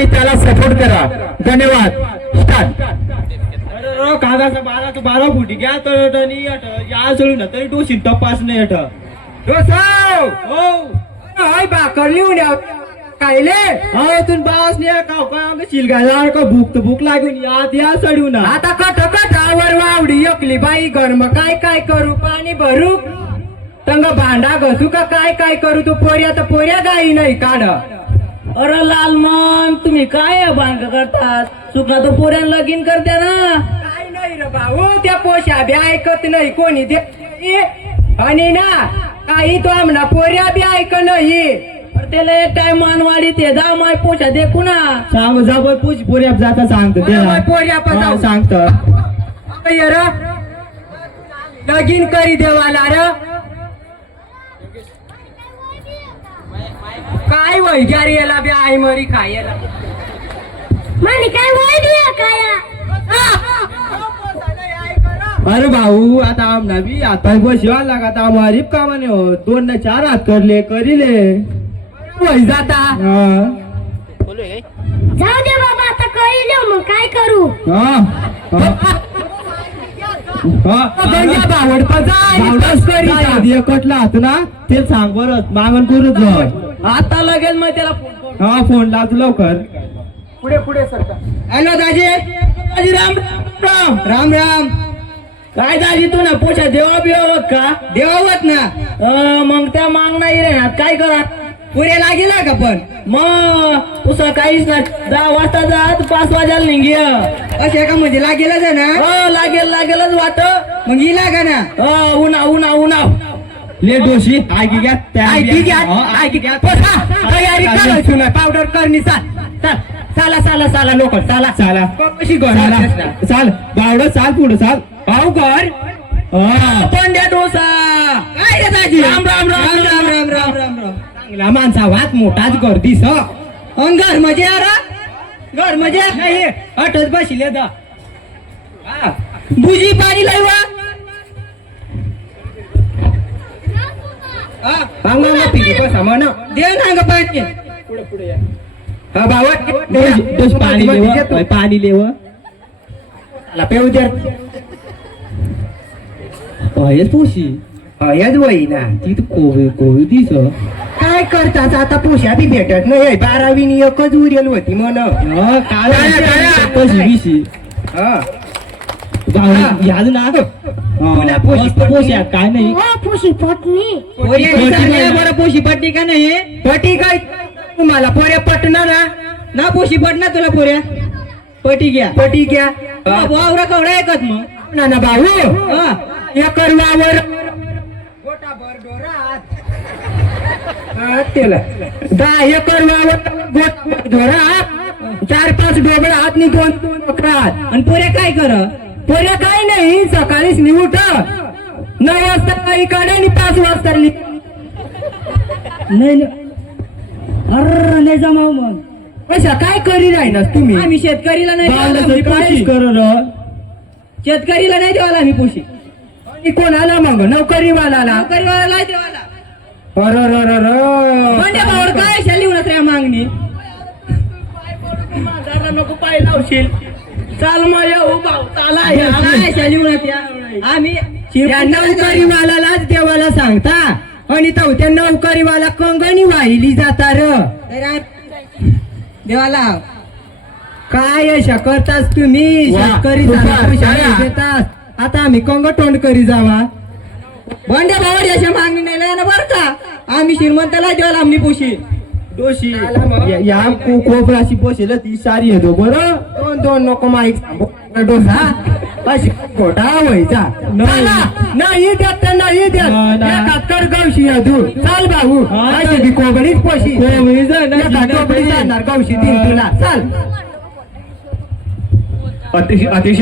आणि त्याला सपोर्ट करा. धन्यवाद. स्टार्ट अरे कागाचा बारा तो बारा फुटी. घ्या तर या ना तरी डोशी तपास नाही डोसाव हो. हाय भाकर लिहून या. कायले हा बास का काय आमचं चिलगायला का भूक तर भूक लागून यात या सडू ना. आता कट कट आवर वावडी एकली बाई गरम काय काय करू? पाणी भरू? तंग भांडा घसू का? काय काय करू? तू पोऱ्या तर पोऱ्या गाई नाही काढ. अरे लालमान तुम्ही काय भांग करतात? सुका तर पोऱ्यान लगीन करते ना. काय नाही रे भाऊ त्या पोशा बी ऐकत नाही कोणी ते आणि ना काही तो आमना पोऱ्या बी ऐक नाही. त्याला एक टाइम मानवाडी ते जा माय पोछा देखू ना. सांग जा बाई पुश पोऱ्या जाता सांगतो बाई, पोऱ्या पण जाऊ. सांगतो. र लगीन करी देवाला र. काय वय ग्यारी याला बी आई मरी खायला. मानी काय काय? अरे भाऊ आता आमना बी आता बसवा लागा आता हमारी कामाने हो? दोन ना चार हात करले करीले. वय जाता. हा. जाऊ दे बाबा आता कळी लिहू मग काय करू? हात ना ते सांग बरं मागण करूच. आता लगेच मग त्याला. हा फोन लावतो लवकर. पुढे पुढे सरका हॅलो दाजी. दाजी राम राम. राम राम. काय दाजी तू ना पोछा देवा बिवा का? देवावत ना? मग त्या माग नाही रे काय करा? पुरे लागेला का पण? मग तुझं काहीच नाही. दहा वाजता जात पाच वाजायला निघी अशा का मध्ये लागेलच आहे ना? हो लागेल लागेलच वाट मग ही लागा ना. हो उन्हा उन्हा उन्हा. ले दोषी. ऐकी घ्या ऐकी घ्या. हा, ऐकी घ्या. बसा, तयारी करायची ना पावडर करणी चाल चाल. चाला चाला चाला लोक चाला चाला कशी चाला गरज चाल बावड चाल पुढे चाल भाऊ घर हा पंड्या डोसा काय रे दाजी राम, राम, राम, राम राम, राम राम राम राम चांगला माणसा वात मोठाच गर्दीस घर म्हणजे अरे घर म्हणजे नाही अटच बसले दा हा. बुजी पाणी लावा हा अंगांना पिली बसा म्हण दे ना पाणी पुढे पुढे या हा भावा दोष दोष पाणी लेव देतो. पाणी लेव त्याला पेऊ दे हेच पोशी हेच वही ना ती तर कोवी कोवी दिस काय करतात आता पोशा बी भेटत नाही बारावीनी एकच उरेल होती म्हण काळ्या काळ्या. पोशी बिशी हा याद ना पुन्हा पोशी मस्त पोशी आहे, काय नाही हो पुशी पटनी पोरी तुम्हाला पोऱ्या पटणार ना ना पोशी पटणार तुला पोऱ्या? पटी घ्या. पटी घ्या. वावरा कवडा ऐकत मग. ना ना भाऊ एकर वावर गोटा भर डोरात तेला दहा एकर वावर गोट धोरा चार पाच डोबळ हात नि दोन अकरात आणि पोऱ्या काय कर? पोऱ्या काय नाही सकाळीच नि उठ. नऊ वाजता काही काढा आणि पाच वाजता नाही. अरे नाही जमाव मग. कशा काय करी राहिनास तुम्ही? आम्ही शेतकरीला नाही देवाला आम्ही पोशी. शेतकरीला नाही देवाला आम्ही पोशी आणि कोणाला मग? नोकरीवाला नोकरीवाला नाही देवाला. म्हणजे म्हणजे भावड काय अशा लिहून या मागणी. नको पाय लावशील. चाल मग येऊ भाऊ चाला या. आम्ही त्या नोकरीवालाच देवाला सांगता. आणि तो त्या नोकरीवाला कंगणी वाहिली जाता र देवाला काय अशा करतास तुम्ही? शेतकरी. देतास. आता आम्ही कंग तोंड करी जावा. बंड्या भावाडी अशा मागणी नाही ना बरं का? आम्ही श्रीमंताला देवाला आम्ही पोशी. दोषी. या- कोपराशी पोशील ती सारी येतो बरं? दोन दोन नको माईक. डोसा अशी खोटा व्हायचा. नाही. नाही देत तर नाही देत. नाही, नाही. काकर गावशी अधू चाल भाऊ. हा, अशी बी कोगडीच पोशी. कोंबडी. जाणार गावशी तीन तुला. चाल. अतिशय अतिशय